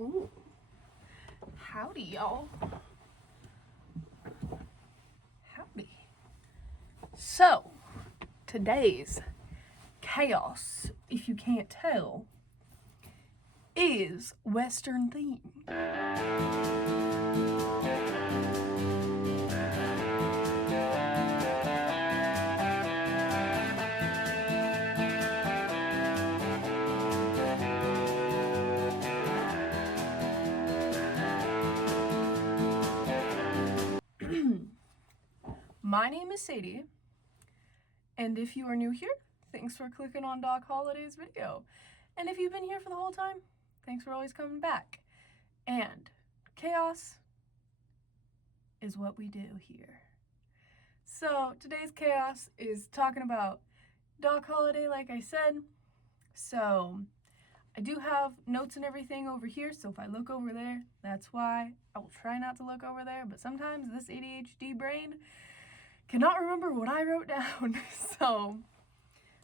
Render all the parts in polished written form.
Ooh. Howdy, y'all. Howdy. So, today's chaos, if you can't tell, is Western themed. My name is Sadie, and if you are new here, thanks for clicking on Doc Holliday's video. And if you've been here for the whole time, thanks for always coming back. And chaos is what we do here. So today's chaos is talking about Doc Holliday, like I said. So I do have notes and everything over here, so if I look over there, that's why. I will try not to look over there, but sometimes this ADHD brain cannot remember what I wrote down.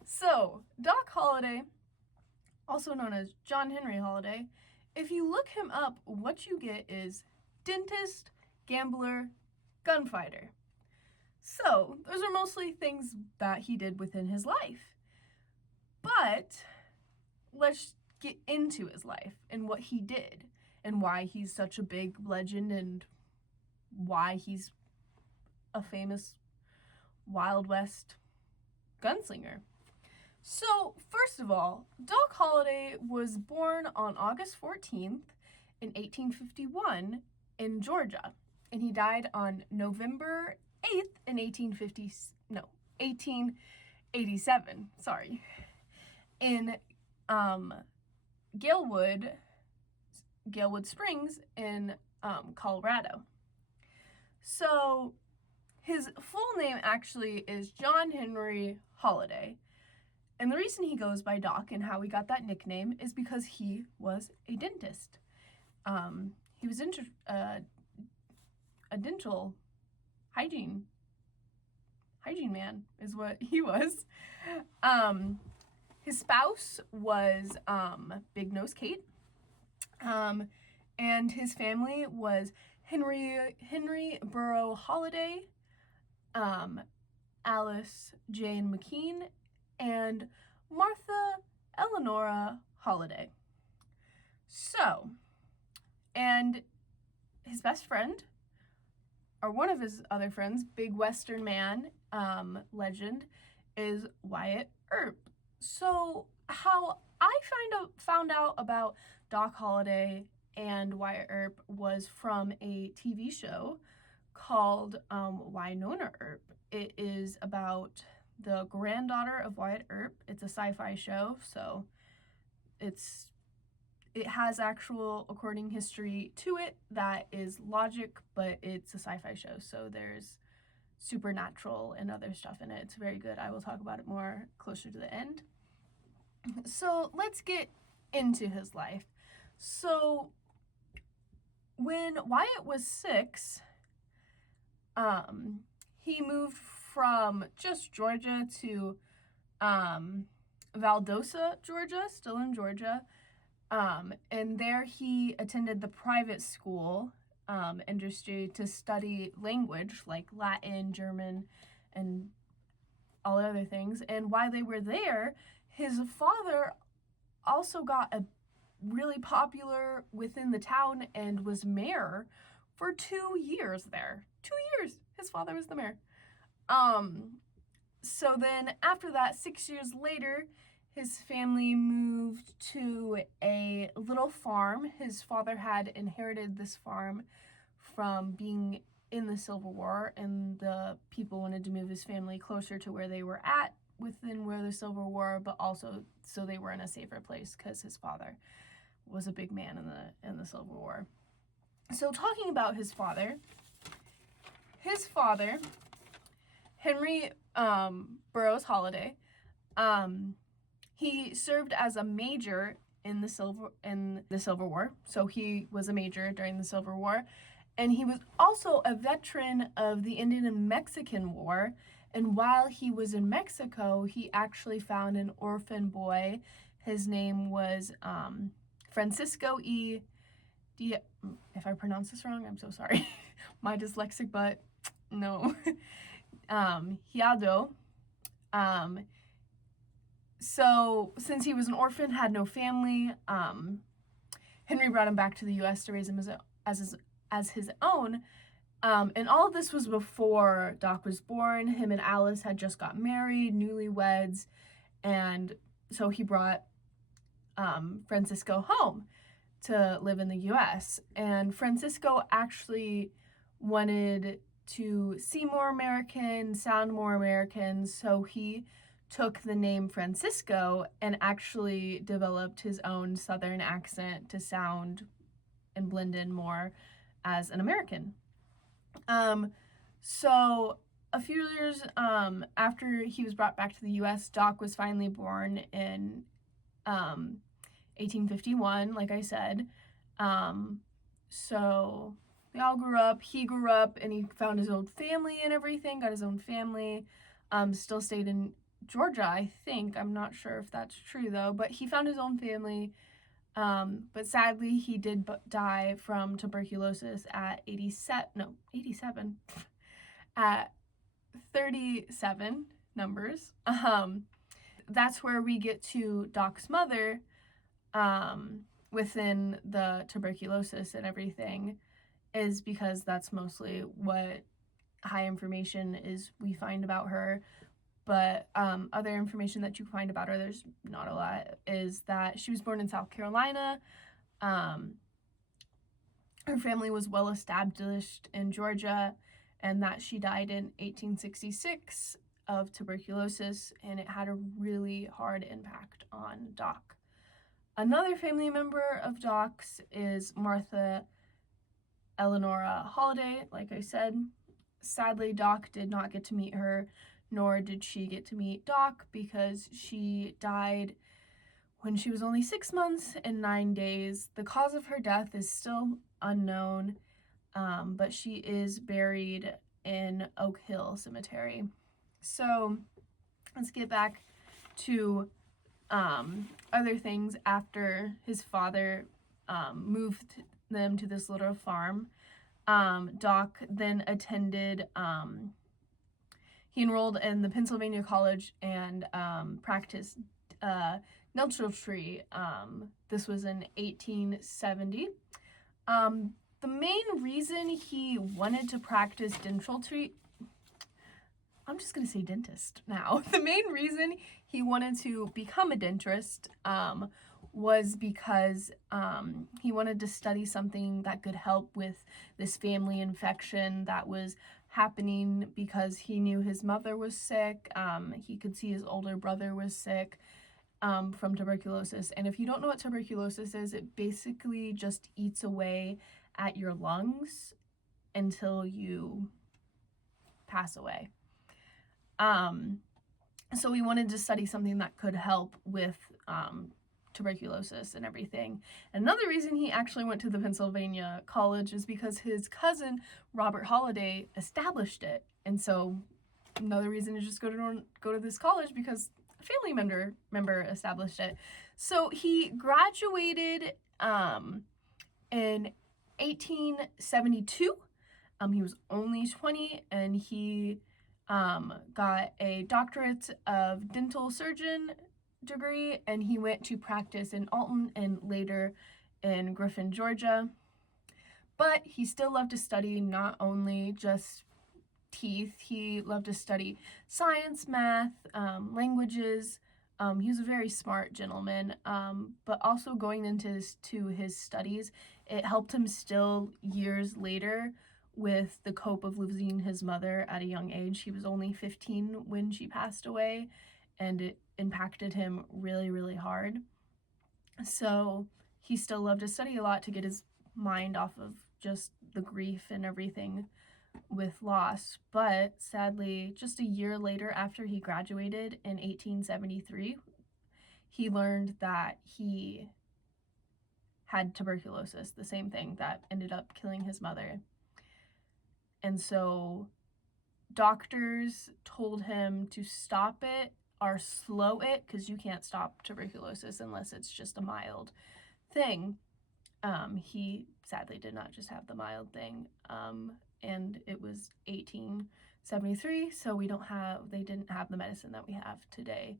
So Doc Holliday, also known as John Henry Holliday, if you look him up, what you get is dentist, gambler, gunfighter. So those are mostly things that he did within his life. But let's get into his life and what he did and why he's such a big legend and why he's a famous Wild West gunslinger. So, first of all, Doc Holliday was born on August 14th in 1851 in Georgia, and he died on November 8th in 1887, in Galewood Springs in Colorado. So his full name actually is John Henry Holliday. And the reason he goes by Doc and how he got that nickname is because he was a dentist. He was a dental hygiene man is what he was. His spouse was Big Nose Kate. And his family was Henry Burrow Holliday, Alice Jane McKean, and Martha Eleonora Holliday. So, and his best friend, or one of his other friends, big Western man, legend, is Wyatt Earp. So, how I found out about Doc Holliday and Wyatt Earp was from a TV show called Wynonna Earp. It is about the granddaughter of Wyatt Earp. It's a sci-fi show, so it has actual according history to it that is logic, but it's a sci-fi show, so there's supernatural and other stuff in it. It's very good. I will talk about it more closer to the end. So let's get into his life. So when Wyatt was 6, he moved from just Georgia to Valdosta, Georgia, still in Georgia. And there he attended the private school industry to study language like Latin, German, and all other things. And while they were there, his father also got a really popular within the town and was mayor for 2 years there. 2 years. His father was the mayor. So then after that, 6 years later, his family moved to a little farm. His father had inherited this farm from being in the Civil War, and the people wanted to move his family closer to where they were at within where the Civil War, but also so they were in a safer place because his father was a big man in the Civil War. So talking about his father, Henry Burroughs Holliday, he served as a major in the Civil War. So he was a major during the Civil War, and he was also a veteran of the Indian and Mexican War. And while he was in Mexico, he actually found an orphan boy. His name was Francisco E. if I pronounce this wrong, I'm so sorry. My dyslexic butt, no. Hiado. So since he was an orphan, had no family, Henry brought him back to the U.S. to raise him as his own. And all of this was before Doc was born. Him and Alice had just got married, newlyweds, and so he brought Francisco home to live in the U.S. And Francisco actually wanted to see more American, sound more American, so he took the name Francisco and actually developed his own Southern accent to sound and blend in more as an American. So a few years after he was brought back to the U.S., Doc was finally born in 1851, like I said. So they all grew up. He grew up, and he found his own family and everything, got his own family. Still stayed in Georgia, I think. I'm not sure if that's true, though. But he found his own family. But sadly, he did die from tuberculosis at 87. At 37 numbers. That's where we get to Doc's mother, within the tuberculosis and everything, is because that's mostly what high information is we find about her. But other information that you find about her, there's not a lot, is that she was born in South Carolina. Her family was well established in Georgia, and that she died in 1866 of tuberculosis, and it had a really hard impact on Doc. Another family member of Doc's is Martha Eleanora Holliday, like I said. Sadly, Doc did not get to meet her, nor did she get to meet Doc, because she died when she was only 6 months and 9 days. The cause of her death is still unknown, but she is buried in Oak Hill Cemetery. So let's get back to other things after his father moved them to this little farm. Doc then attended, he enrolled in the Pennsylvania College and practiced dentistry. This was in 1870. The main reason he wanted to practice dentistry, I'm just going to say dentist now. The main reason he wanted to become a dentist was because he wanted to study something that could help with this family infection that was happening, because he knew his mother was sick. He could see his older brother was sick from tuberculosis. And if you don't know what tuberculosis is, it basically just eats away at your lungs until you pass away. So we wanted to study something that could help with tuberculosis and everything. And another reason he actually went to the Pennsylvania College is because his cousin, Robert Holliday, established it. And so another reason to just go to this college, because a family member established it. So he graduated in 1872. He was only 20, and he got a doctorate of dental surgeon degree, and he went to practice in Alton and later in Griffin, Georgia. But he still loved to study not only just teeth, he loved to study science, math, languages. He was a very smart gentleman, but also going into his studies, it helped him still years later with the cope of losing his mother at a young age. He was only 15 when she passed away, and it impacted him really, really hard. So he still loved to study a lot to get his mind off of just the grief and everything with loss. But sadly, just a year later after he graduated in 1873, he learned that he had tuberculosis, the same thing that ended up killing his mother. And so doctors told him to stop it or slow it, because you can't stop tuberculosis unless it's just a mild thing. He sadly did not just have the mild thing, and it was 1873, so they didn't have the medicine that we have today.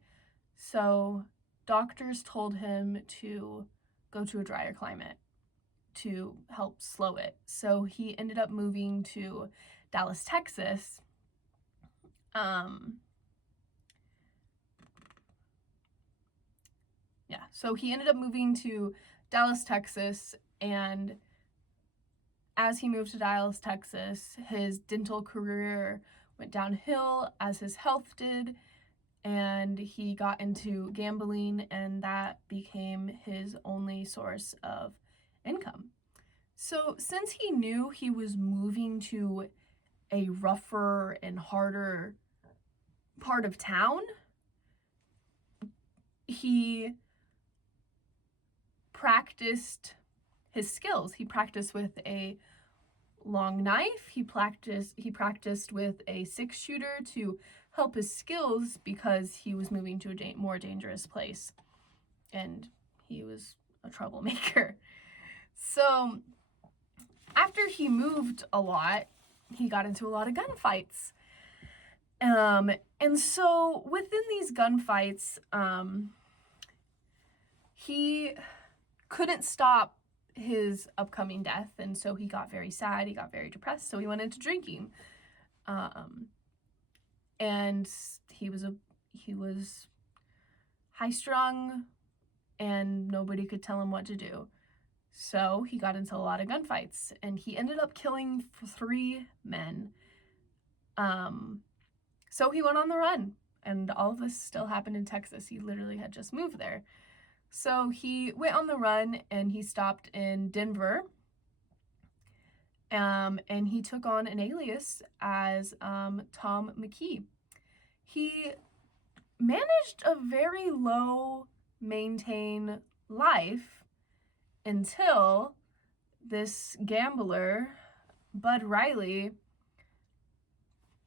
So doctors told him to go to a drier climate to help slow it. So he ended up moving to Dallas, Texas. So he ended up moving to Dallas, Texas, and as he moved to Dallas, Texas, his dental career went downhill as his health did, and he got into gambling, and that became his only source of income. So since he knew he was moving to a rougher and harder part of town, he practiced his skills. He practiced with a long knife. He practiced with a 6-shooter to help his skills because he was moving to a more dangerous place and he was a troublemaker. So after he moved a lot, he got into a lot of gunfights. And so within these gunfights, he couldn't stop his upcoming death, and so he got very sad, he got very depressed, so he went into drinking. And he was high-strung, and nobody could tell him what to do. So he got into a lot of gunfights, and he ended up killing 3 men. So he went on the run, and all of this still happened in Texas. He literally had just moved there. So he went on the run, and he stopped in Denver, and he took on an alias as Tom McKee. He managed a very low maintain life until this gambler, Bud Riley,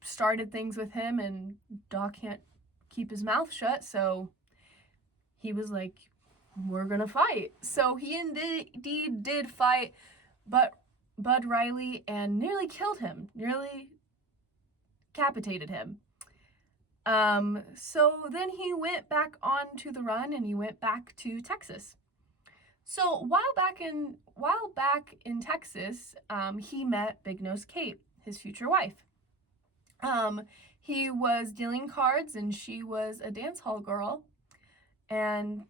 started things with him, and Doc can't keep his mouth shut, so he was like, we're gonna fight. So he indeed did fight Bud Riley and nearly killed him, nearly decapitated him. So then he went back onto the run, and he went back to Texas. So while back in Texas, he met Big Nose Kate, his future wife. He was dealing cards, and she was a dance hall girl, and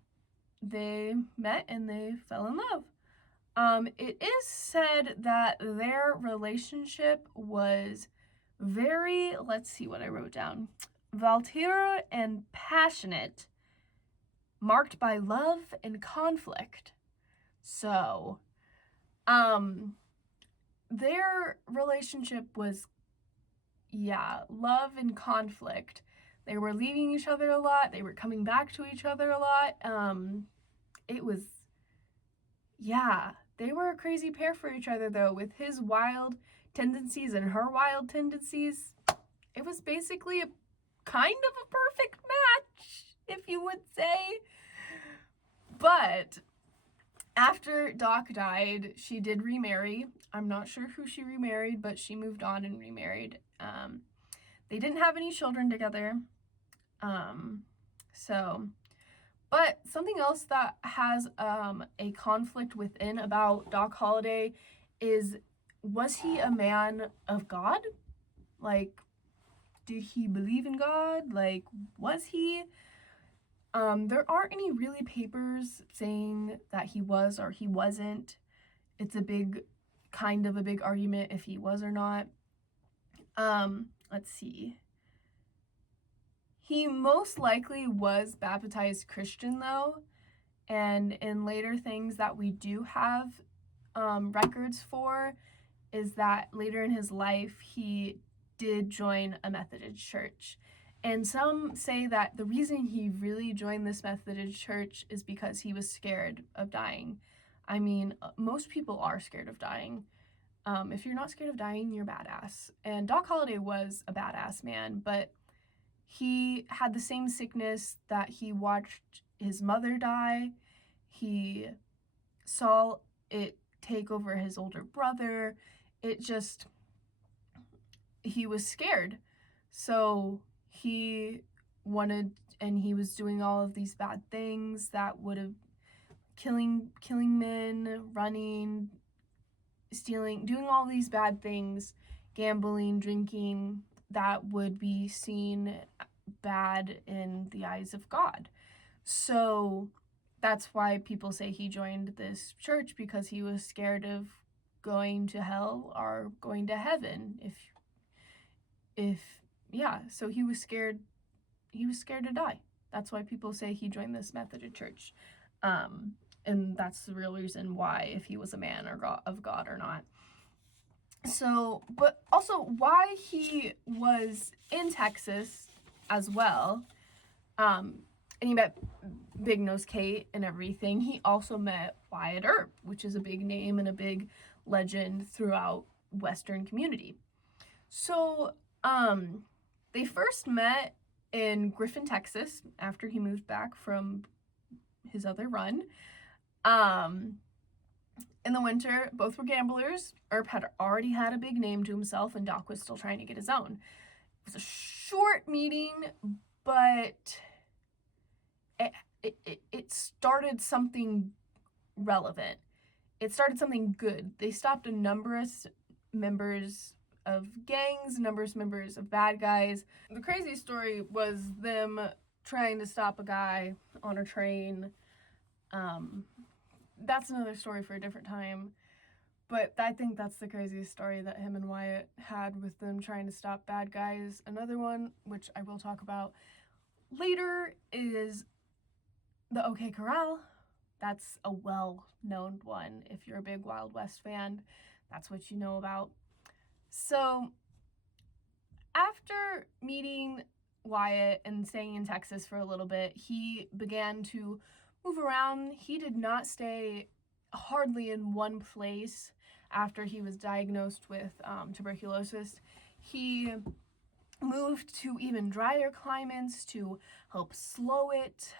they met and they fell in love. It is said that their relationship was very, let's see what I wrote down, voluptuous and passionate, marked by love and conflict. So, their relationship was, love and conflict. They were leaving each other a lot. They were coming back to each other a lot. They were a crazy pair for each other, though, with his wild tendencies and her wild tendencies. It was basically a kind of a perfect match, if you would say. But after Doc died, she did remarry. I'm not sure who she remarried, but she moved on and remarried. They didn't have any children together. But something else that has a conflict within about Doc Holliday is, was he a man of God? Like, did he believe in God? Like, was he? There aren't any really papers saying that he was or he wasn't. It's kind of a big argument if he was or not. Let's see. He most likely was baptized Christian, though, and in later things that we do have records for is that later in his life he did join a Methodist church. And some say that the reason he really joined this Methodist church is because he was scared of dying. I mean, most people are scared of dying. If you're not scared of dying, you're badass. And Doc Holliday was a badass man, but he had the same sickness that he watched his mother die. He saw it take over his older brother. He was scared. So he wanted, and he was doing all of these bad things that would have killing men, running, stealing, doing all these bad things, gambling, drinking, that would be seen bad in the eyes of God. So that's why people say he joined this church, because he was scared of going to hell or going to heaven. So he was scared to die. That's why people say he joined this Methodist church. And that's the real reason why, if he was a man or of God or not. So, but also why he was in Texas as well. And he met Big Nose Kate and everything. He also met Wyatt Earp, which is a big name and a big legend throughout Western community. So, they first met in Griffin, Texas, after he moved back from his other run. In the winter, both were gamblers. Earp had already had a big name to himself, and Doc was still trying to get his own. It was a short meeting, but it started something relevant. It started something good. They stopped a numerous members of gangs, numerous members of bad guys. The crazy story was them trying to stop a guy on a train. That's another story for a different time. But I think that's the craziest story that him and Wyatt had, with them trying to stop bad guys. Another one, which I will talk about later, is the OK Corral. That's a well-known one. If you're a big Wild West fan, that's what you know about. So after meeting Wyatt and staying in Texas for a little bit, he began to move around. He did not stay hardly in one place after he was diagnosed with tuberculosis. He moved to even drier climates to help slow it.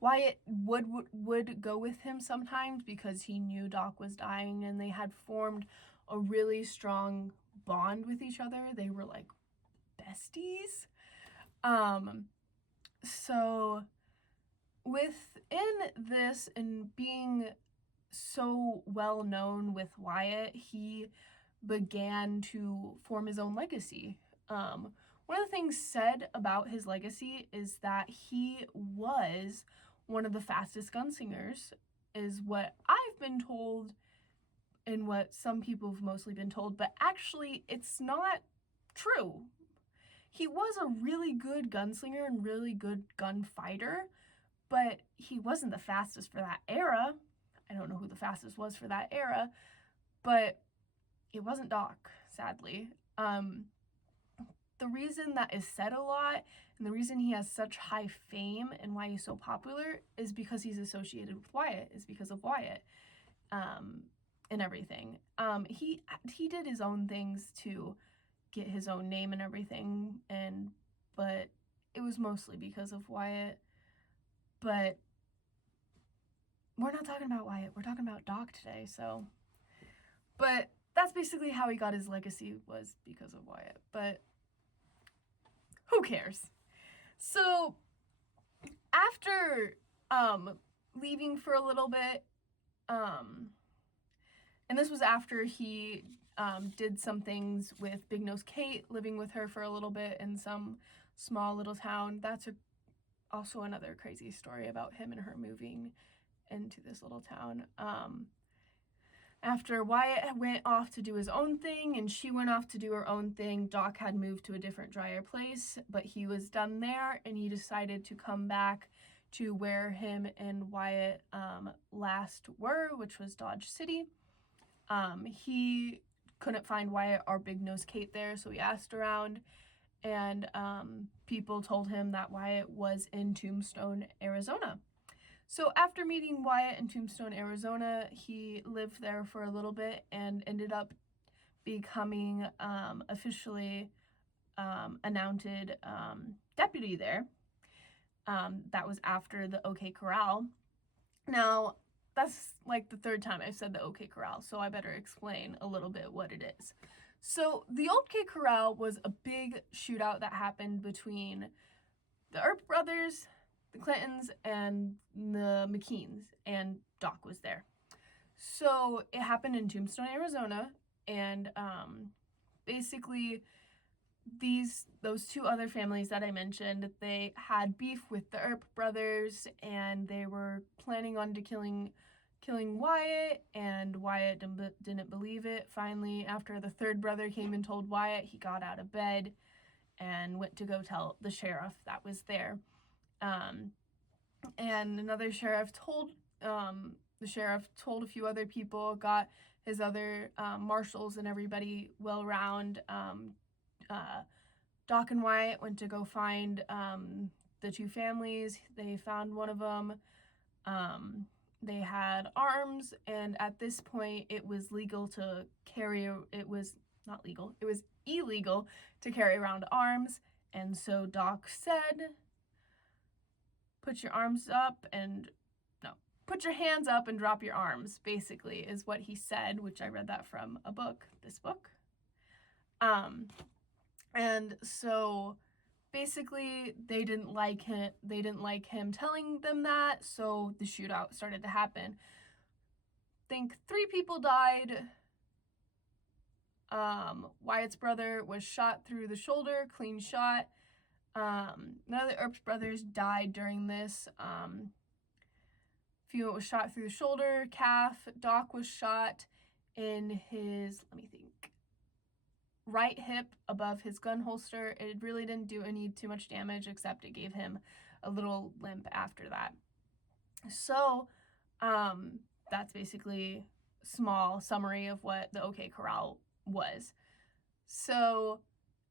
Wyatt would go with him sometimes because he knew Doc was dying, and they had formed a really strong bond with each other. They were like besties. So within this, and being so well known with Wyatt, he began to form his own legacy. One of the things said about his legacy is that he was one of the fastest gunslingers, is what I've been told and what some people have mostly been told, but actually it's not true. He was a really good gunslinger and really good gunfighter, but he wasn't the fastest for that era. I don't know who the fastest was for that era, but it wasn't Doc, sadly. The reason that is said a lot, and the reason he has such high fame and why he's so popular, is because he's associated with Wyatt, is because of Wyatt, and everything. He did his own things to get his own name and everything, but it was mostly because of Wyatt. But we're not talking about Wyatt, we're talking about Doc today, so. But that's basically how he got his legacy, was because of Wyatt. But who cares? So after leaving for a little bit, and this was after he did some things with Big Nose Kate, living with her for a little bit in some small little town. That's also another crazy story about him and her moving into this little town. After Wyatt went off to do his own thing and she went off to do her own thing, Doc had moved to a different, drier place, but he was done there, and he decided to come back to where him and Wyatt last were, which was Dodge City. He couldn't find Wyatt or Big Nose Kate there, so he asked around, and people told him that Wyatt was in Tombstone, Arizona. So after meeting Wyatt in Tombstone, Arizona, he lived there for a little bit and ended up becoming officially announced deputy there. That was after the OK Corral. Now, that's like the third time I've said the OK Corral, so I better explain a little bit what it is. So the OK Corral was a big shootout that happened between the Earp brothers, the Clintons, and the McKeans, and Doc was there. So it happened in Tombstone, Arizona, and basically those two other families that I mentioned, they had beef with the Earp brothers, and they were planning on killing Wyatt, and Wyatt didn't believe it. Finally, after the third brother came and told Wyatt, he got out of bed and went to go tell the sheriff that was there. And another sheriff told the sheriff told a few other people, got his other marshals and everybody well around. Doc and Wyatt went to go find the two families. They found one of them. They had arms, and at this point it was illegal to carry around arms. And so Doc said, put your hands up and drop your arms, basically, is what he said, which I read that from this book. And so basically they didn't like him telling them that, so the shootout started to happen. I think 3 people died. Wyatt's brother was shot through the shoulder, clean shot. None of the Earp brothers died during this. Few was shot through the shoulder, calf. Doc was shot in his, right hip above his gun holster. It really didn't do too much damage, except it gave him a little limp after that. So, that's basically a small summary of what the OK Corral was. So,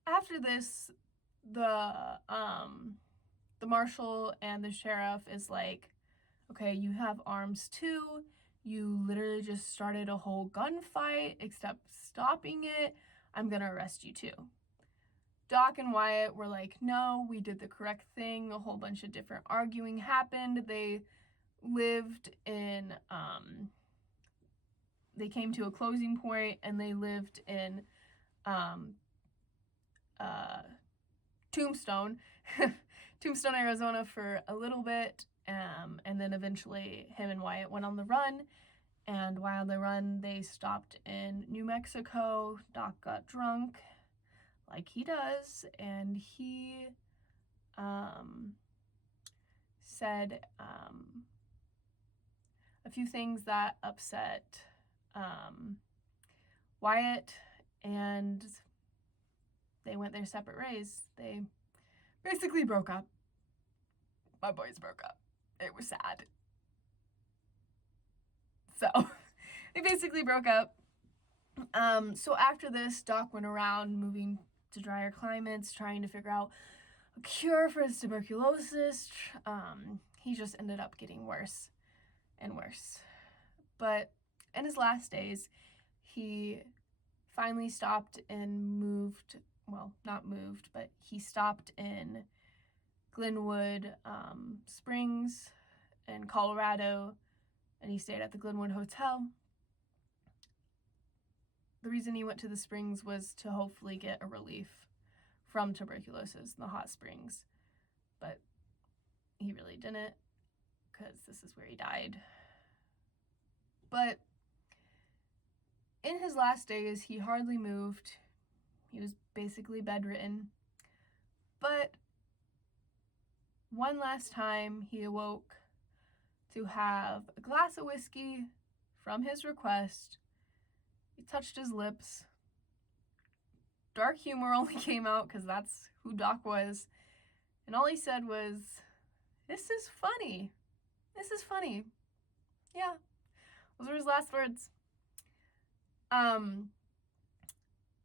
after this, the marshal and the sheriff is like, okay, you have arms too. You literally just started a whole gunfight, except stopping it. I'm gonna arrest you too. Doc and Wyatt were like, no, we did the correct thing. A whole bunch of different arguing happened. They came to a closing point, and they lived in Tombstone, Arizona for a little bit. And then eventually him and Wyatt went on the run, and while they run, they stopped in New Mexico. Doc got drunk, like he does, and he said a few things that upset Wyatt, and they went their separate ways. They basically broke up. My boys broke up. It was sad. So they basically broke up. So after this, Doc went around moving to drier climates, trying to figure out a cure for his tuberculosis. He just ended up getting worse and worse. But in his last days, he finally stopped and he stopped in Glenwood Springs in Colorado, and he stayed at the Glenwood Hotel. The reason he went to the springs was to hopefully get a relief from tuberculosis in the hot springs, but he really didn't, because this is where he died. But in his last days, he hardly moved. He was basically bedridden. But one last time, he awoke to have a glass of whiskey from his request. He touched his lips. Dark humor only came out because that's who Doc was. And all he said was, "This is funny. This is funny." Yeah, those were his last words.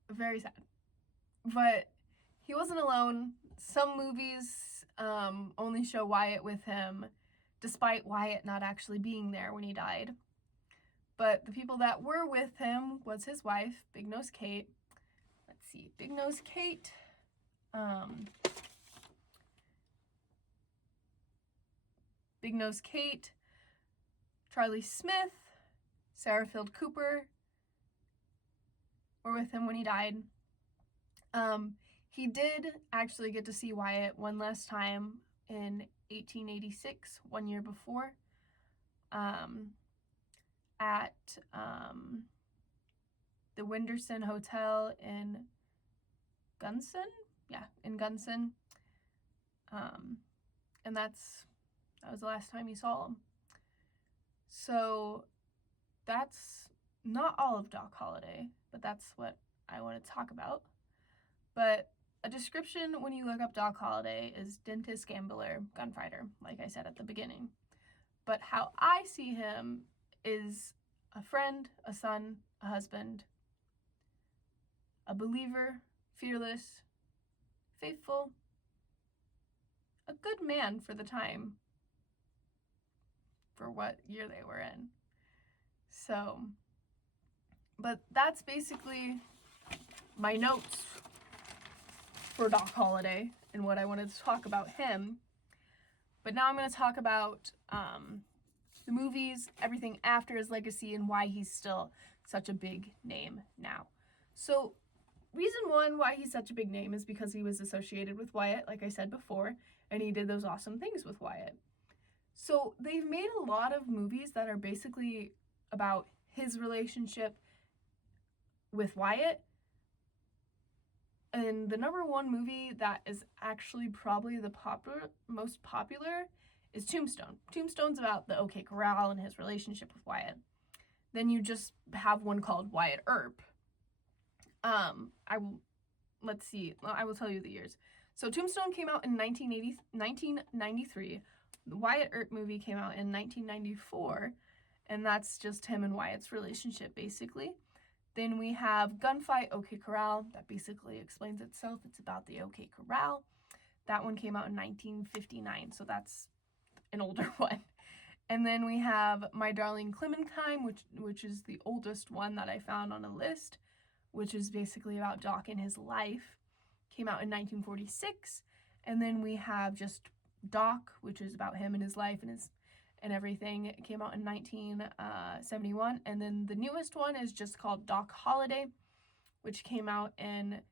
Very sad. But he wasn't alone. Some movies only show Wyatt with him, despite Wyatt not actually being there when he died. But the people that were with him was his wife, Big Nose Kate. Let's see, Big Nose Kate. Big Nose Kate Charlie Smith, Sarah Field Cooper were with him when he died. He did actually get to see Wyatt one last time in 1886, 1 year before, at the Winderson Hotel in Gunson. Yeah, in Gunson. And that was the last time he saw him. So that's not all of Doc Holliday, but that's what I want to talk about. But a description when you look up Doc Holliday is dentist, gambler, gunfighter, like I said at the beginning. But how I see him is a friend, a son, a husband, a believer, fearless, faithful, a good man for the time, for what year they were in. So, but that's basically my notes for Doc Holliday and what I wanted to talk about him. But now I'm going to talk about the movies, everything after his legacy, and why he's still such a big name now. So, reason one why he's such a big name is because he was associated with Wyatt, like I said before, and he did those awesome things with Wyatt. So, they've made a lot of movies that are basically about his relationship with Wyatt. And the number one movie that is actually probably the most popular is Tombstone. Tombstone's about the OK Corral and his relationship with Wyatt. Then you just have one called Wyatt Earp. I will tell you the years. So Tombstone came out in 1993. The Wyatt Earp movie came out in 1994, and that's just him and Wyatt's relationship, basically. Then we have Gunfight, OK Corral. That basically explains itself. It's about the OK Corral. That one came out in 1959, so that's an older one. And then we have My Darling Clementine, which is the oldest one that I found on a list, which is basically about Doc and his life. Came out in 1946. And then we have just Doc, which is about him and his life and everything. It came out in 1971. And then the newest one is just called Doc Holliday, which came out in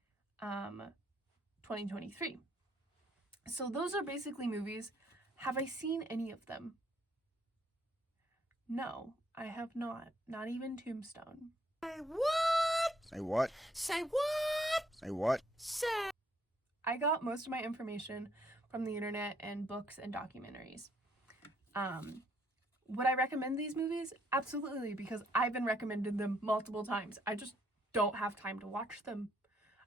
2023. So those are basically movies. Have I seen any of them? No, I have not. Not even Tombstone. Say what? Say what? Say what? Say what? Say. I got most of my information from the internet and books and documentaries. Would I recommend these movies? Absolutely, because I've been recommended them multiple times. I just don't have time to watch them.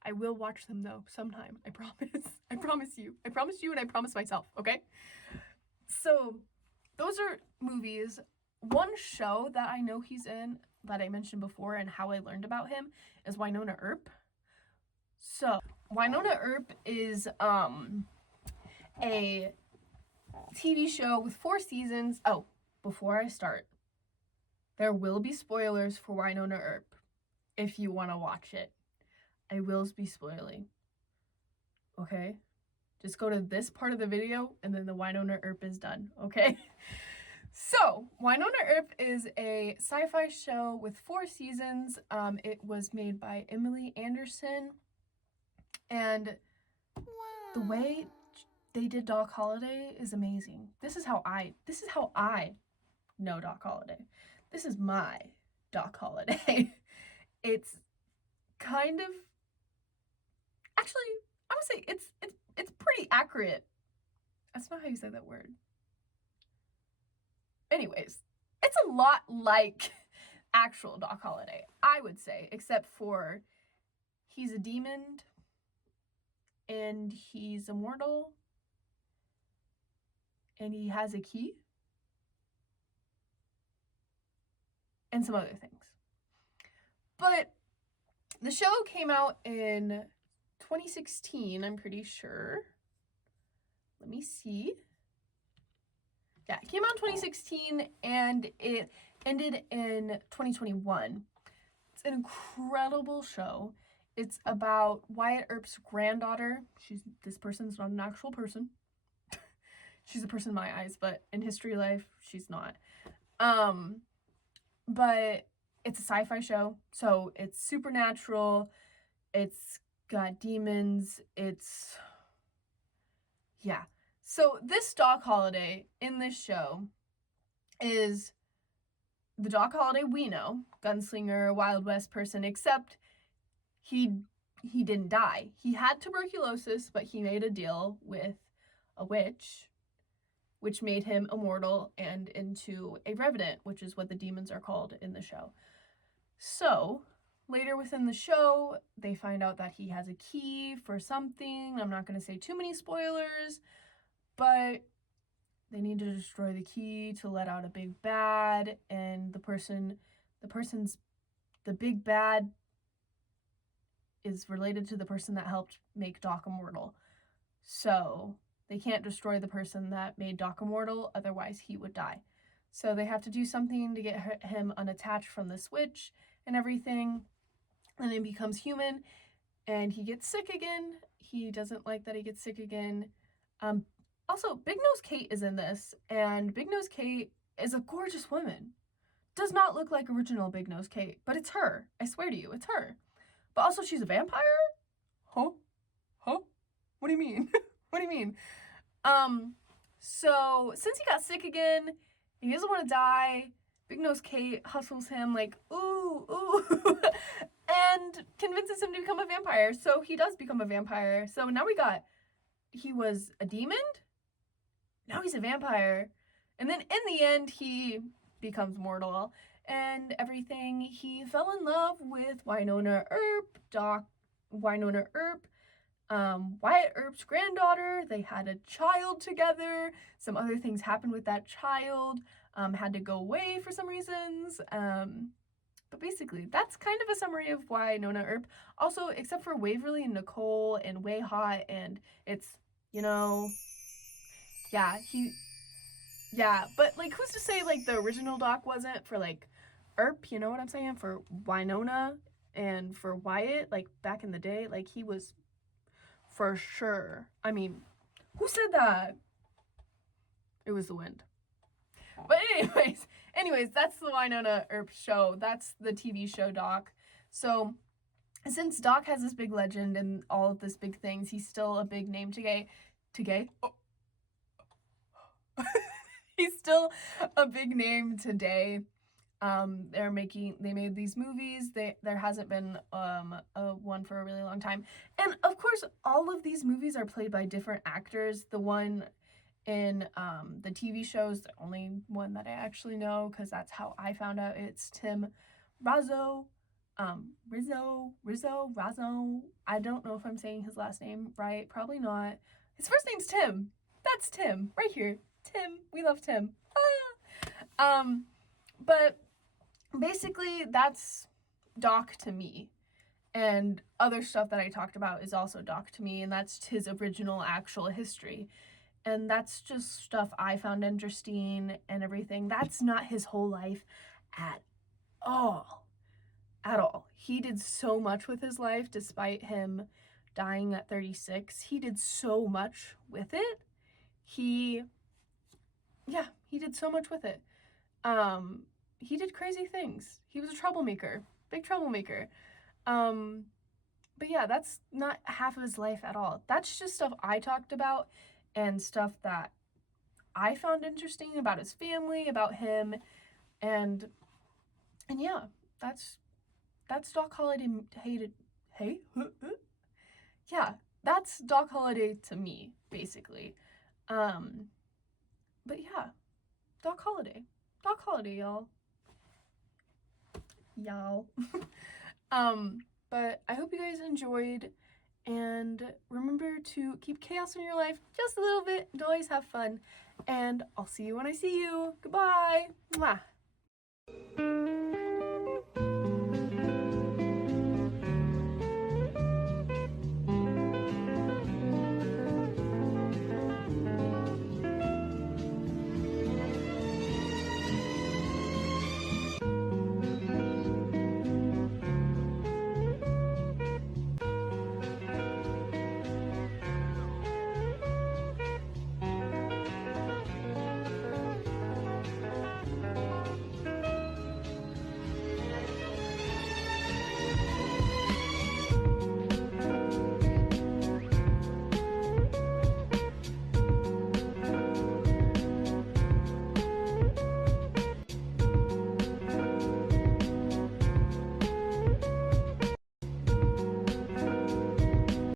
I will watch them though, sometime. I promise. I promise you. I promise you and I promise myself, okay? So, those are movies. One show that I know he's in, that I mentioned before and how I learned about him, is Wynonna Earp. So, Wynonna Earp is a TV show with 4 seasons. Oh, before I start, there will be spoilers for Wynonna Earp if you want to watch it. I will be spoiling. Okay? Just go to this part of the video and then the Wynonna Earp is done, okay? So, Wynonna Earp is a sci-fi show with 4 seasons. It was made by Emily Anderson. And the way they did Doc Holliday is amazing. This is how I know Doc Holliday. This is my Doc Holliday. It's kind of, actually, I would say it's pretty accurate. That's not how you say that word. Anyways, it's a lot like actual Doc Holliday, I would say, except for he's a demon and he's immortal and he has a key and some other things. But the show came out in 2016, I'm pretty sure. Let me see. Yeah, it came out in 2016 and it ended in 2021. It's an incredible show. It's about Wyatt Earp's granddaughter. This person's not an actual person. She's a person in my eyes, but in history life, she's not. But it's a sci-fi show, so it's supernatural. It's got demons. Yeah. So this Doc Holliday in this show is the Doc Holliday we know, gunslinger, Wild West person, except he didn't die. He had tuberculosis, but he made a deal with a witch, which made him immortal and into a revenant, which is what the demons are called in the show. So, later within the show, they find out that he has a key for something. I'm not going to say too many spoilers, but they need to destroy the key to let out a big bad, and the big bad is related to the person that helped make Doc immortal. So, they can't destroy the person that made Doc immortal, otherwise he would die. So they have to do something to get him unattached from the switch and everything. And he becomes human, and he gets sick again. He doesn't like that he gets sick again. Also, Big Nose Kate is in this, and Big Nose Kate is a gorgeous woman. Does not look like original Big Nose Kate, but it's her. I swear to you, it's her. But also, she's a vampire? Huh? What do you mean? What do you mean? So since he got sick again, he doesn't want to die. Big Nose Kate hustles him like, ooh, and convinces him to become a vampire. So he does become a vampire. So now he was a demon. Now he's a vampire. And then in the end, he becomes mortal and everything. He fell in love with Wynonna Earp, Wyatt Earp's granddaughter. They had a child together. Some other things happened with that child. Had to go away for some reasons. But basically, that's kind of a summary of Wynonna Earp. Also, except for Waverly and Nicole and Way Hot, and it's, but like, who's to say like the original Doc wasn't for like Earp, you know what I'm saying? For Wynonna and for Wyatt, like back in the day, like he was for sure. I mean, who said that? It was the wind. But anyways, that's the Wynonna Earp show. That's the TV show Doc. So since Doc has this big legend and all of this big things, he's still a big name today. Oh. He's still a big name today. They made these movies. There hasn't been one for a really long time. And of course, all of these movies are played by different actors. The one in the TV shows, the only one that I actually know, because that's how I found out, it's Tim Razzo. Rizzo. I don't know if I'm saying his last name right. Probably not. His first name's Tim. That's Tim, right here. Tim. We love Tim. But basically, that's Doc to me. And other stuff that I talked about is also Doc to me, and that's his original actual history. And that's just stuff I found interesting and everything. That's not his whole life at all. At all. He did so much with his life despite him dying at 36. He did so much with it. He did so much with it. He did crazy things. He was a troublemaker. Big troublemaker. But yeah, that's not half of his life at all. That's just stuff I talked about and stuff that I found interesting about his family, about him, and yeah, that's Doc Holliday. Yeah, that's Doc Holliday to me, basically. But yeah, Doc Holliday, y'all. But I hope you guys enjoyed, and remember to keep chaos in your life just a little bit and always have fun, and I'll see you when I see you. Goodbye. Mwah.